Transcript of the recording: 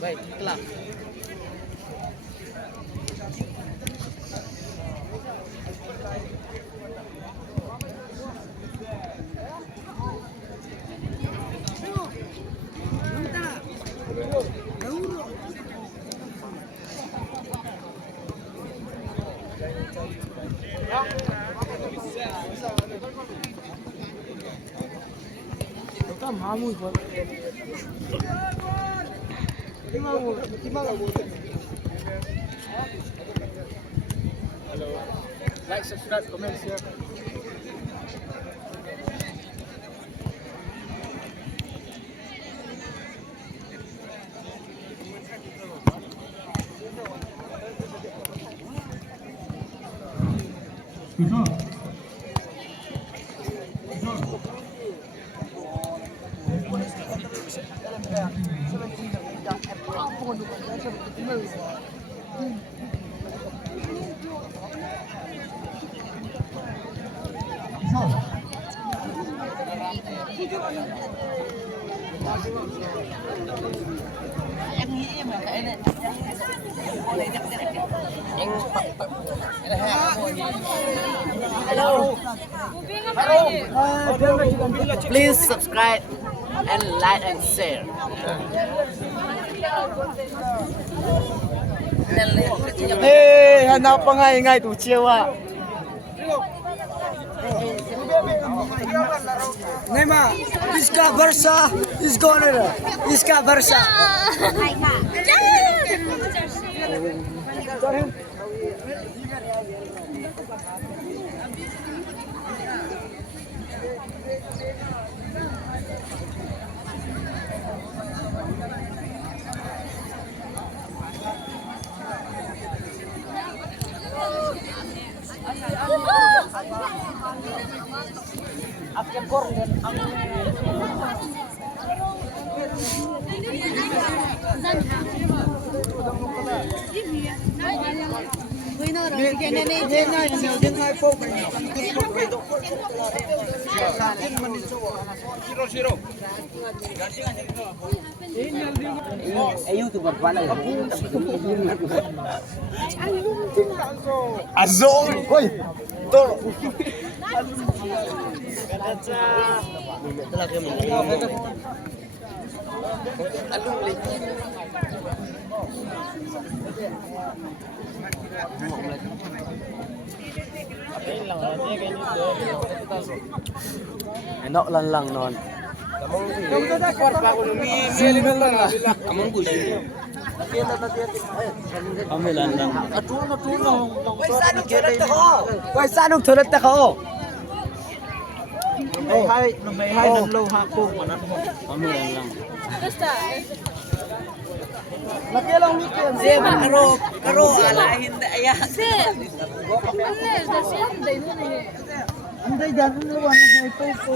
Baiklah. Mamu ikut. Hello. Like, subscribe, comment, share. Please subscribe and like and share. Hey, hanap pa nga ingay tu cewa. Neymar, इसका वर्षा is gonna इसका वर्षा. Azul, oi, tol. Enak lang non. Paisa nung thurat ta ko. May hay ng low hapong manan mo. Amilan lang. Basta. Nakilang weekend. Karo alahin da aya. Anday dyan, ano naman ito po.